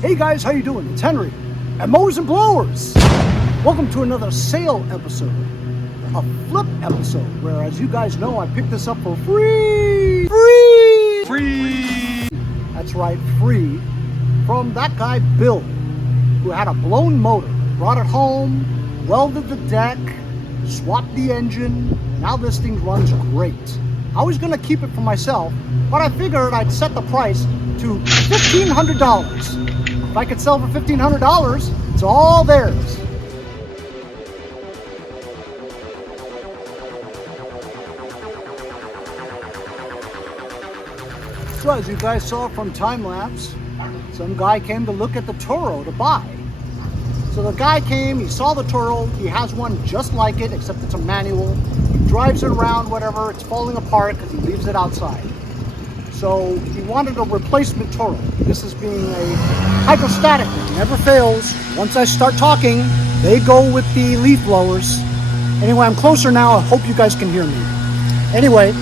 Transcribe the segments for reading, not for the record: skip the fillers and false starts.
Hey guys, how you doing? It's Henry at Mowers and Blowers. Welcome to another sale episode, a flip episode, where, as you guys know, I picked this up for free. That's right, free, from that guy Bill, who had a blown motor, brought it home, welded the deck, swapped the engine. Now this thing runs great. I was gonna keep it for myself, but I figured I'd set the price to $1,500. If I could sell for $1,500, it's all theirs. So as you guys saw from time lapse, some guy came to look at the Toro to buy. So the guy came, he saw the Toro, he has one just like it, except it's a manual. He drives it around, whatever, it's falling apart because he leaves it outside. So he wanted a replacement Toro. This is being a hydrostatic, it never fails. Once I start talking, they go with the leaf blowers. Anyway, I'm closer now, I hope you guys can hear me. Anyway,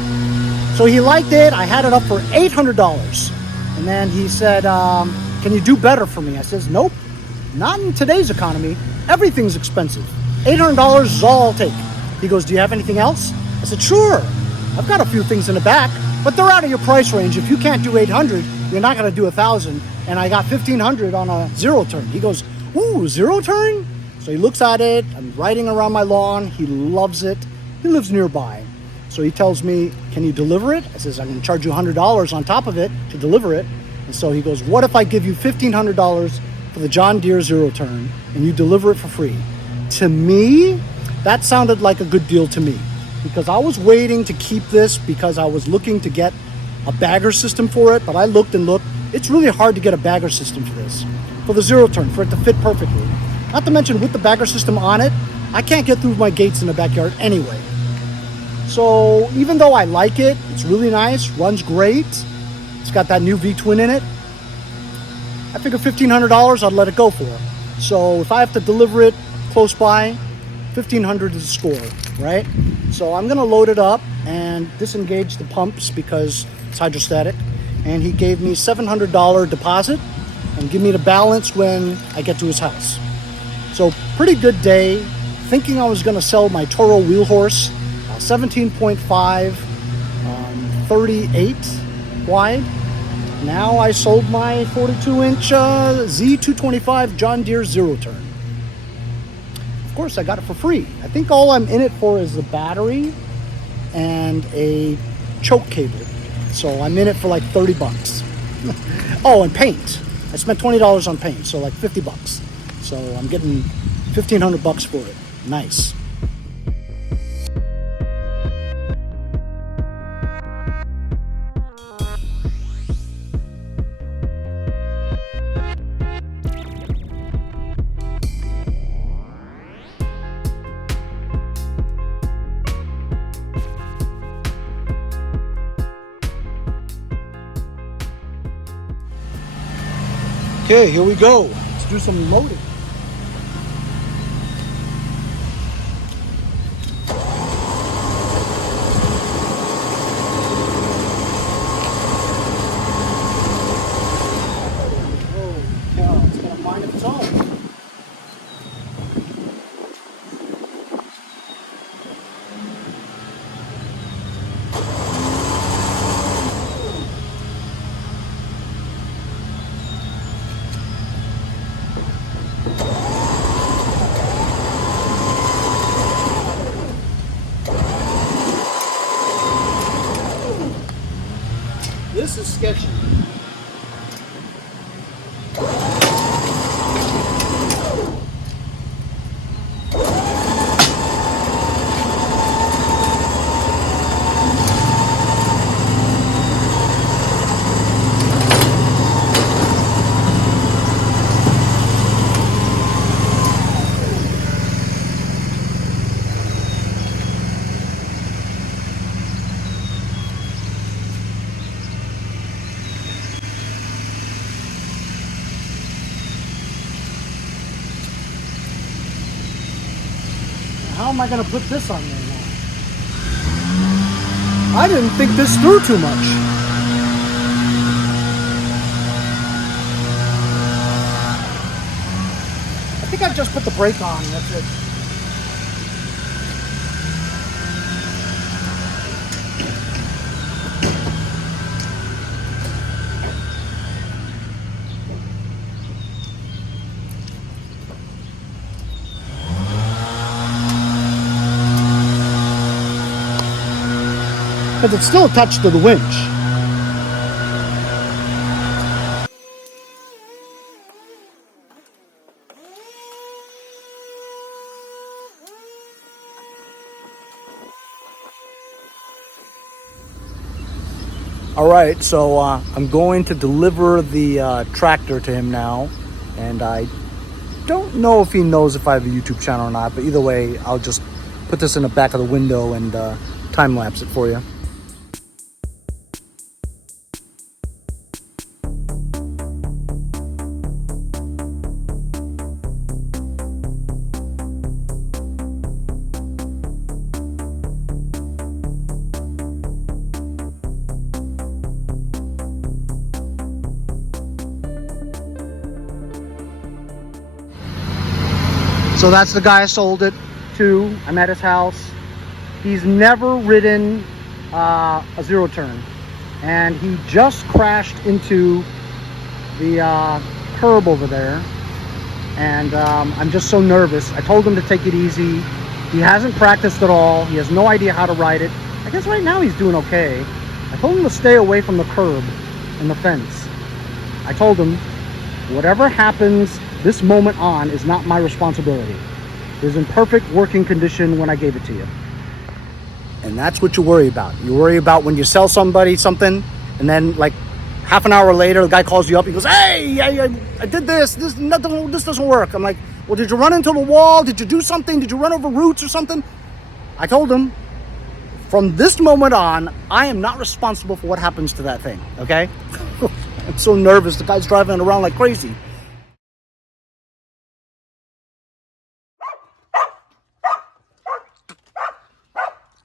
so he liked it, I had it up for $800. And then he said, can you do better for me? I says, nope. Not in today's economy. Everything's expensive. $800 is all I'll take. He goes, do you have anything else? I said, sure. I've got a few things in the back, but they're out of your price range. If you can't do 800, you're not going to do 1,000. And I got 1,500 on a zero turn. He goes, ooh, zero turn? So he looks at it. I'm riding around my lawn. He loves it. He lives nearby. So he tells me, can you deliver it? I says, I'm going to charge you $100 on top of it to deliver it. And so he goes, what if I give you $1,500 for the John Deere zero turn and you deliver it for free? To me, that sounded like a good deal to me, because I was waiting to keep this because I was looking to get a bagger system for it, but I looked and looked. It's really hard to get a bagger system for this, for the zero turn, for it to fit perfectly. Not to mention, with the bagger system on it, I can't get through my gates in the backyard anyway. So even though I like it, it's really nice, runs great, it's got that new V-twin in it, I figure $1,500 I'd let it go for. So if I have to deliver it close by, $1,500 is a score, right? So I'm gonna load it up and disengage the pumps because it's hydrostatic. And he gave me $700 deposit and give me the balance when I get to his house. So pretty good day. Thinking I was gonna sell my Toro wheel horse, 17.5, 38 wide. Now I sold my 42-inch Z225 John Deere zero turn. Of course, I got it for free. I think all I'm in it for is the battery and a choke cable. So I'm in it for like 30 bucks. Oh, and paint. I spent $20 on paint, so like 50 bucks. So I'm getting 1,500 bucks for it. Nice. Okay, here we go. Let's do some loading. Oh, cow, it's got a mind of its own. This is sketchy. How am I going to put this on there now? I didn't think this through too much. think I just put the brake on, that's it. Because it's still attached to the winch. All right, so I'm going to deliver the tractor to him now, and I don't know if he knows if I have a YouTube channel or not, but either way, I'll just put this in the back of the window and time lapse it for you. So that's the guy I sold it to. I'm at his house. He's never ridden a zero turn, and he just crashed into the curb over there, and I'm just so nervous. I told him to take it easy. He hasn't practiced at all. He has no idea how to ride it. I guess right now he's doing okay. I told him to stay away from the curb and the fence. I told him, whatever happens this moment on is not my responsibility. It was in perfect working condition when I gave it to you. And that's what you worry about. You worry about when you sell somebody something, and then like half an hour later, the guy calls you up. He goes, "Hey, I did this. This doesn't work." I'm like, "Well, did you run into the wall? Did you do something? Did you run over roots or something?" I told him, from this moment on, I am not responsible for what happens to that thing. Okay? I'm so nervous. The guy's driving around like crazy.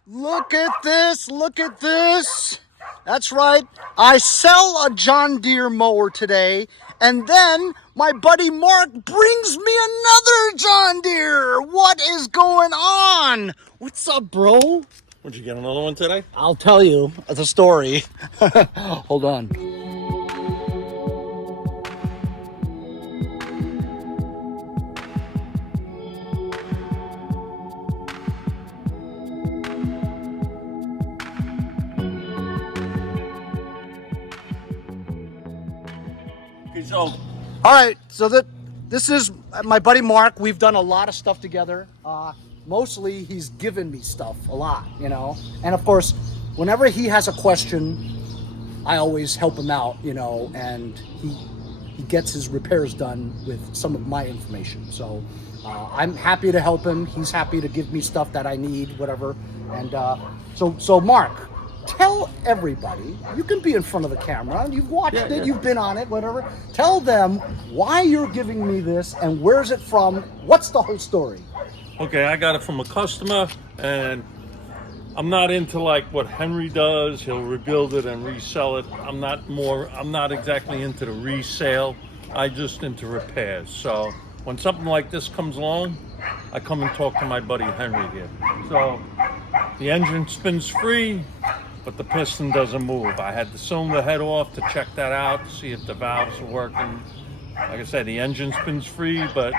Look at this, look at this. That's right, I sell a John Deere mower today, and then my buddy Mark brings me another John Deere. What is going on? What's up, bro? Would you get another one today? I'll tell you the story. Hold on. So, all right, so this is my buddy Mark. We've done a lot of stuff together. Mostly he's given me stuff a lot, you know. And of course, whenever he has a question, I always help him out, you know, and he gets his repairs done with some of my information. So I'm happy to help him. He's happy to give me stuff that I need, whatever. And so Mark, tell everybody, you can be in front of the camera, you've watched it, you've been on it, whatever. Tell them why you're giving me this and where's it from, what's the whole story? Okay, I got it from a customer, and I'm not into like what Henry does. He'll rebuild it and resell it. I'm not exactly into the resale. I just into repairs. So when something like this comes along, I come and talk to my buddy Henry here. So the engine spins free, but the piston doesn't move. I had the cylinder head off to check that out, to see if the valves are working. Like I said, the engine spins free, but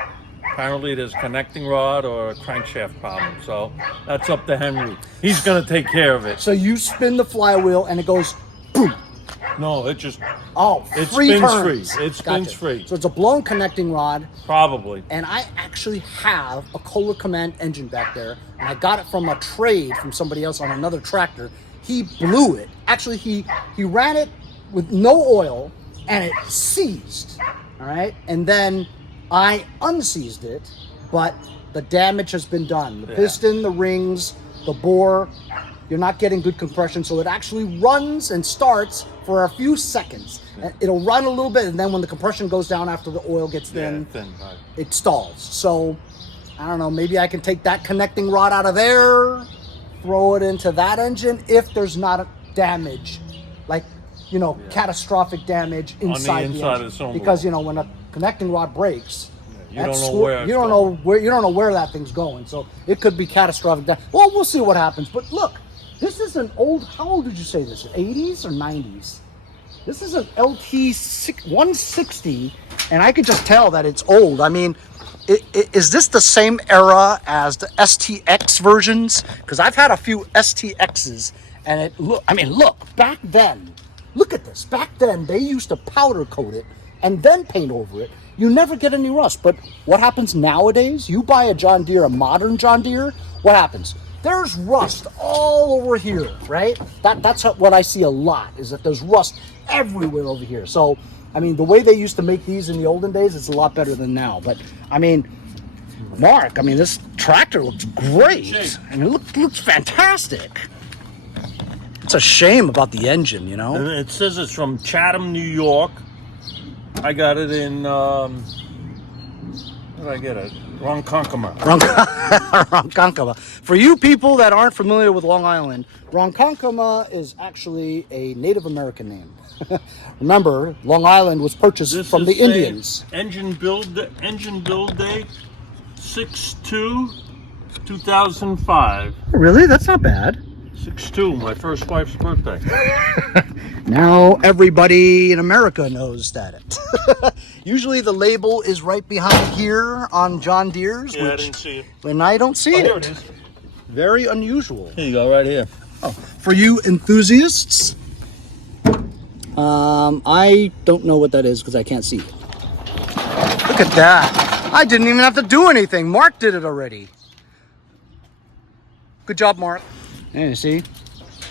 apparently there's a connecting rod or a crankshaft problem. So that's up to Henry. He's gonna take care of it. So you spin the flywheel and it goes boom. No, it just, it spins turns. free. It spins free. So it's a blown connecting rod. Probably. And I actually have a Kohler Command engine back there, and I got it from a trade from somebody else on another tractor. He blew it. Actually, he ran it with no oil, and it seized. All right, and then I unseized it, but the damage has been done. The piston, the rings, the bore, you're not getting good compression, so it actually runs and starts for a few seconds. It'll run a little bit, and then when the compression goes down after the oil gets thin, right. It stalls. So, I don't know, maybe I can take that connecting rod out of there, throw it into that engine if there's not a damage, like, you know, catastrophic damage inside on the inside of the cylinder. Because, you know, when a connecting rod breaks, You don't know where. You don't know where that thing's going. So it could be catastrophic. Well, we'll see what happens. But look, this is an old. How old did you say this? 80s or 90s? This is an LT160, and I could just tell that it's old. I mean, is this the same era as the STX versions? Because I've had a few STXs, and look, back then, look at this. Back then, they used to powder coat it and then paint over it. You never get any rust. But what happens nowadays? You buy a John Deere, a modern John Deere, what happens? There's rust all over here, right? That's what I see a lot, is that there's rust everywhere over here. So, I mean, the way they used to make these in the olden days, it's a lot better than now. But, I mean, Mark, I mean, this tractor looks great. I mean, it looks fantastic. It's a shame about the engine, you know? And it says it's from Chatham, New York. I got it in, where did I get it? Ronkonkoma. Ronkonkoma. For you people that aren't familiar with Long Island, Ronkonkoma is actually a Native American name. Remember, Long Island was purchased from the Indians. Engine build date 6/2/2005. Really? That's not bad. 6/2, my first wife's birthday. Now everybody in America knows that. Usually the label is right behind here on John Deere's. Yeah, I didn't see it. And I don't see it. Here it is. Very unusual. Here you go, right here. Oh, for you enthusiasts, I don't know what that is because I can't see it. Look at that. I didn't even have to do anything. Mark did it already. Good job, Mark. There you see.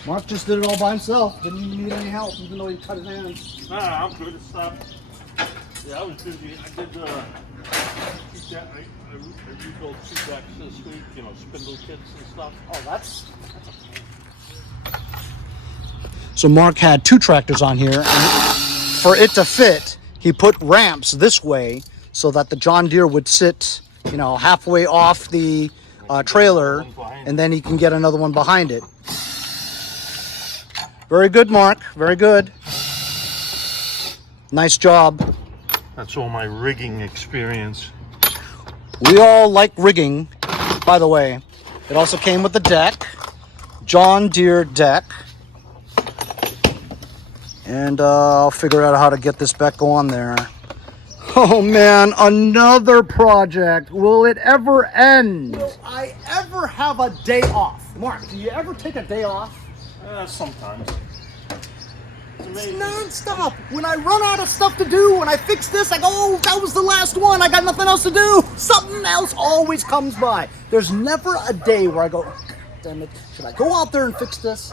Mark just did it all by himself. Didn't even need any help, even though he cut his hands. Nah, I'm good. Stop. Yeah, I was busy. I did I rebuilt 2 decks this week, you know, spindle kits and stuff. Oh, that's so Mark had 2 tractors on here, and for it to fit, he put ramps this way so that the John Deere would sit, you know, halfway off the trailer, and then he can get another one behind it. Very good, Mark. Very good. Nice job. That's all my rigging experience. We all like rigging, by the way. It also came with the deck, John Deere deck. And I'll figure out how to get this back on there. Oh man, another project. Will it ever end? Will I ever have a day off? Mark, do you ever take a day off? Sometimes. It's non-stop. When I run out of stuff to do, when I fix this, I go, oh, that was the last one. I got nothing else to do. Something else always comes by. There's never a day where I go, oh, damn it, should I go out there and fix this?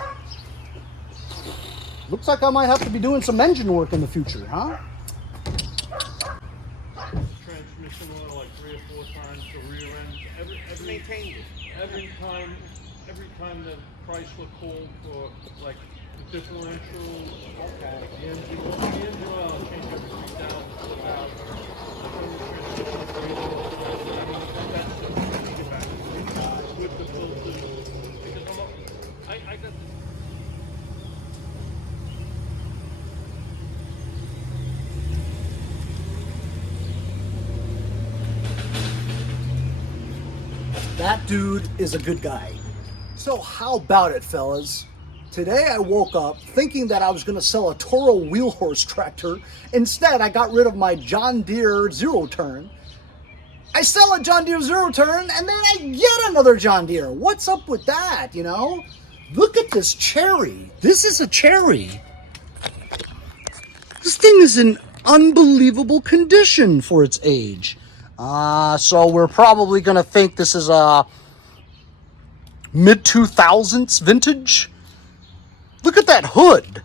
Looks like I might have to be doing some engine work in the future, huh? Transmission oil like 3 or 4 times, the rear end. Maintained it. Every time the price looked cold for like the differential, okay, the engine oil, change everything down to about with the filters. Because I got this. That dude is a good guy. So how about it, fellas? Today I woke up thinking that I was going to sell a Toro wheel horse tractor. Instead, I got rid of my John Deere zero-turn. I sell a John Deere zero-turn, and then I get another John Deere. What's up with that, you know? Look at this cherry. This is a cherry. This thing is in unbelievable condition for its age. So we're probably going to think this is a mid-2000s vintage. Look at that hood.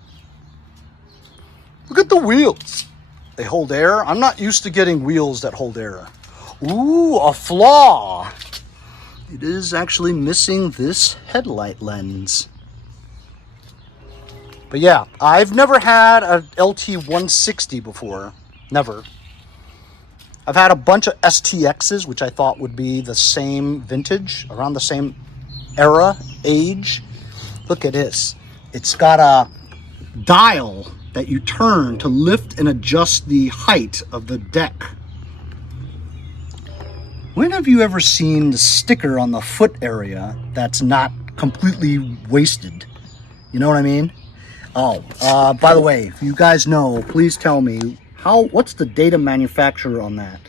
Look at the wheels. They hold air. I'm not used to getting wheels that hold air. Ooh, a flaw. It is actually missing this headlight lens. But yeah, I've never had a LT160 before. Never. I've had a bunch of STXs, which I thought would be the same vintage, around the same era, age. Look at this. It's got a dial that you turn to lift and adjust the height of the deck. When have you ever seen the sticker on the foot area that's not completely wasted? You know what I mean? Oh, by the way, if you guys know, please tell me, what's the date of manufacturer on that?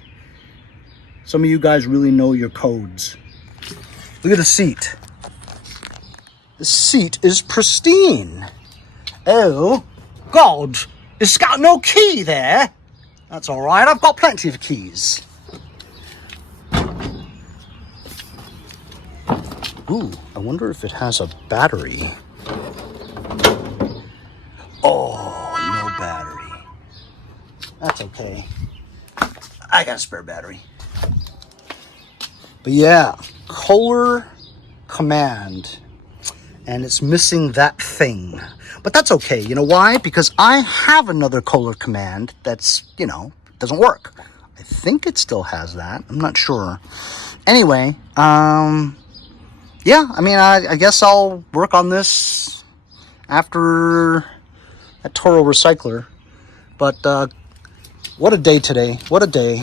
Some of you guys really know your codes. Look at the seat. The seat is pristine. Oh, God, it's got no key there. That's all right, I've got plenty of keys. Ooh, I wonder if it has a battery. Oh, no battery. That's okay. I got a spare battery. But yeah, Kohler command. And it's missing that thing. But that's okay. You know why? Because I have another Kohler command that's, doesn't work. I think it still has that. I'm not sure. Anyway, yeah, I mean, I guess I'll work on this after that Toro recycler. But what a day today. What a day.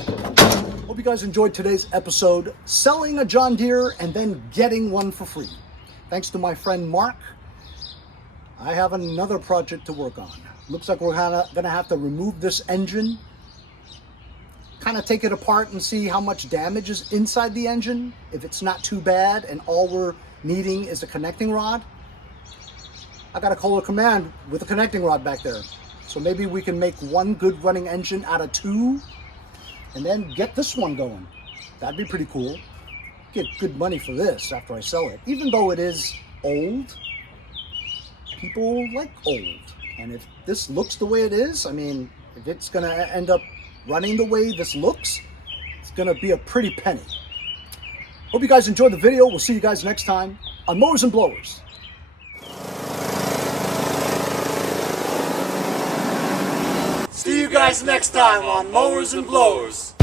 Hope you guys enjoyed today's episode, selling a John Deere and then getting one for free. Thanks to my friend Mark. I have another project to work on. Looks like we're gonna have to remove this engine, kind of take it apart and see how much damage is inside the engine. If it's not too bad and all we're needing is a connecting rod. I got a Kohler command with a connecting rod back there. So maybe we can make one good running engine out of two and then get this one going. That'd be pretty cool. Get good money for this after I sell it. Even though it is old, people like old. And if this looks the way it is, I mean, if it's gonna end up running the way this looks, it's gonna be a pretty penny. Hope you guys enjoyed the video. We'll see you guys next time on Mowers and Blowers. See you guys next time on Mowers and Blowers.